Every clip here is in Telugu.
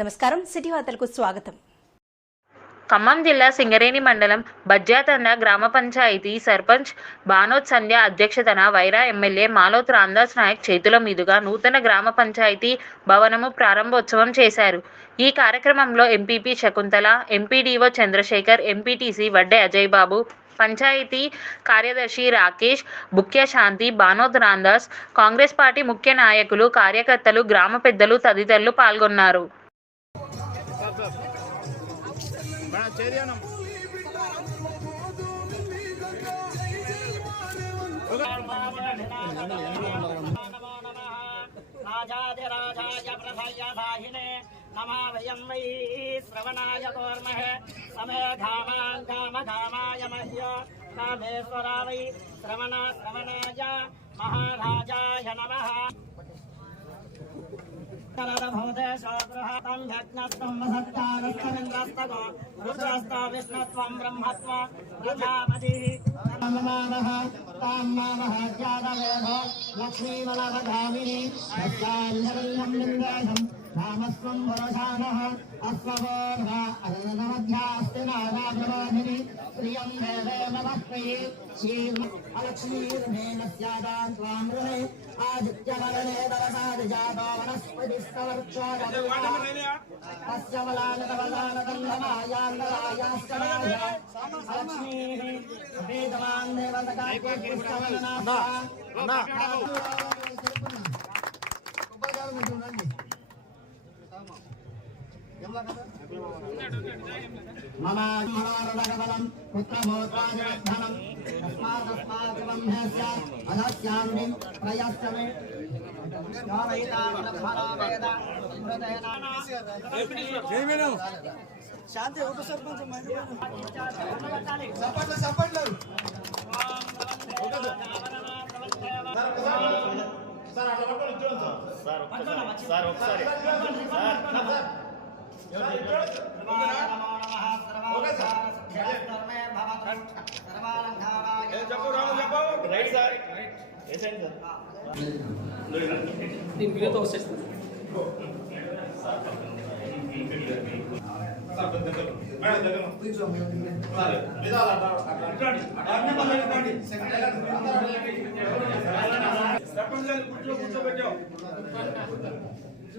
నమస్కారం. సిటీ వార్తలకు స్వాగతం. ఖమ్మం జిల్లా సింగరేణి మండలం బజ్జాతండ గ్రామ పంచాయతీ సర్పంచ్ బానోత్ సంధ్య అధ్యక్షతన వైరా ఎమ్మెల్యే మాలోత్ రామ్దాస్ నాయక్ చేతుల మీదుగా నూతన గ్రామ పంచాయతీ భవనము ప్రారంభోత్సవం చేశారు. ఈ కార్యక్రమంలో MPP Shakuntala MPDO Chandrashekar MPTC Vadde Ajay Babu panchayat కార్యదర్శి రాకేష్ ముఖ్య శాంతి బానోద్ రాందాస్ కాంగ్రెస్ పార్టీ ముఖ్య నాయకులు కార్యకర్తలు గ్రామ పెద్దలు తదితరులు పాల్గొన్నారు. राजाधिराजाय प्रभयधाहिने नमः वयं वै श्रवणाय कूर्महे समे घामां घामघामाय मह्य कामेश्वरा वै श्रवण श्रवणाय महाराजाय नमः तनदभूतेशोगृहतं यज्ञस्त्वं वसत्तारस्तमिन्द्रस्ततो रुद्रस्तो विष्णुत्वं ब्रह्मत्वा प्रजापतिः नमः तां नामः ज्ञातवेभो लक्ष्मीमलवधामिनि यस्यान्धरण्यं लिङ्गायम्। रामस्त्वं वरशानः अस्वबोधा अननमध्यास्ति नागाभ्रमोधिनि प्रियं देवे नमस्मये श्रीर्म अलक्ष्मीर्मेण स्यादां त्वां गृहे आदित्यवरणे तवसादिजातो वनस्पतिस्तवर्क्षोरमुखा तस्य वलानतवलानदण्डमायाङ्गलायाश्च माया अलक्ष्मीः मम मनोरगबलं पुत्रभूत्वाजनधनं तस्मादस्माकं ह्यस्य अधस्याम्निं प्रयश्चमे यो वैतावनफलो वेद मृतेन శాంతి ఉప సర్పంచ్ సపట్లు సపట్లు దీని వీడియో తో వచ్చేస్తుంది కూర్చో కూర్చోబెట్టావు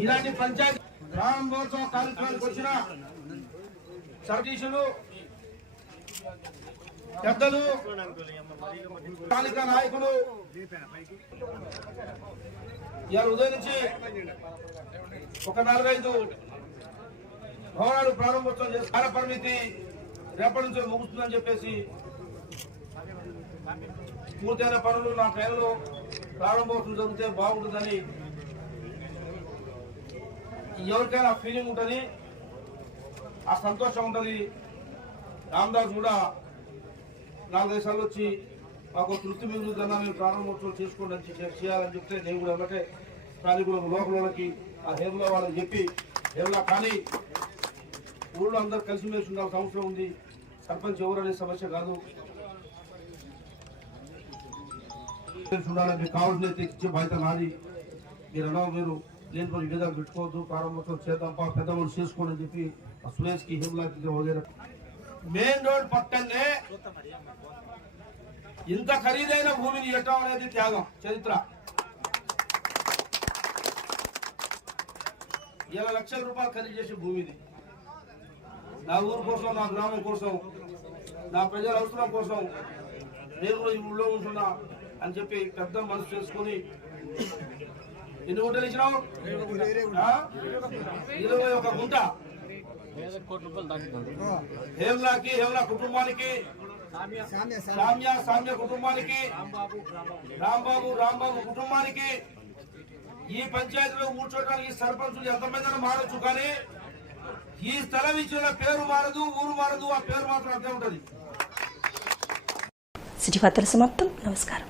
ఇలాంటి పంచాయతీ ప్రారంభోత్సవ కార్యక్రమానికి వచ్చిన సతీషులు పెద్దలు స్థానిక నాయకులు ఇవాళ ఉదయం నుంచి ఒక నాలుగైదు భవనాలు ప్రారంభోత్సవం చేసి కాల పరిమితి రేపటి నుంచి ముగుస్తుందని చెప్పేసి పూర్తయిన పనులు నా పేరులో ప్రారంభోత్సవం జరిగితే బాగుంటుందని ఎవరికైనా ఫీలింగ్ ఉంటుంది ఆ సంతోషం ఉంటుంది. రామదాస్ కూడా నాలుగైదు సార్లు వచ్చి మాకు తృప్తి మిగులుతుందా మేము ప్రారంభోత్సవం చేసుకోండి అని చేయాలని చెప్తే నేను కూడా వెంబటే స్థానికులకు లోపలకి ఆ హేమలో వాళ్ళని చెప్పి హేమలా కానీ ఊళ్ళో అందరూ కలిసిమెలిసి ఉండాల్సిన అవసరం ఉంది. సర్పంచ్ ఎవరు అనే సమస్య కాదు. ఉండాలని మీకు కావాల్సిన తెచ్చే బాధ్యత నాది. మీరు అనవ మీరు లేని పని విధంగా పెట్టుకోవద్దు ప్రారంభోత్సవం చేద్దాంపా పెద్ద మనుషులు చేసుకోండి అని చెప్పి ఆ సురేష్కి హిమ్లాకి వగేరా మెయిన్ రోడ్ పక్కనే ఇంత ఖరీదైన భూమిని ఇవ్వటం అనేది త్యాగం చరిత్ర. ఇరవై లక్షల రూపాయలు ఖరీదు చేసే భూమిది. నా ఊరు కోసం నా గ్రామం కోసం నా ప్రజల అవసరం కోసం నేను ఈ ఊళ్ళో ఉంటున్నా అని చెప్పి పెద్ద మనసు చేసుకొని ఎన్ని గుంటలు ఇచ్చినావు? ఇరవై ఒక గుంట. హేమ్లాకి హేమ్లా కుటుంబానికి సామ్య సామ్య కుటుంబానికి రాంబాబు రాంబాబు కుటుంబానికి ఈ పంచాయతీలో కూర్చోడానికి సర్పంచులు ఎంతమంది మారచ్చు కానీ ఈ స్థలం ఇచ్చిన పేరు మారదు ఊరు మారదు ఆ పేరు మాత్రం అంతే ఉంటది. సిటీ వార్తల సమాప్తం. నమస్కారం.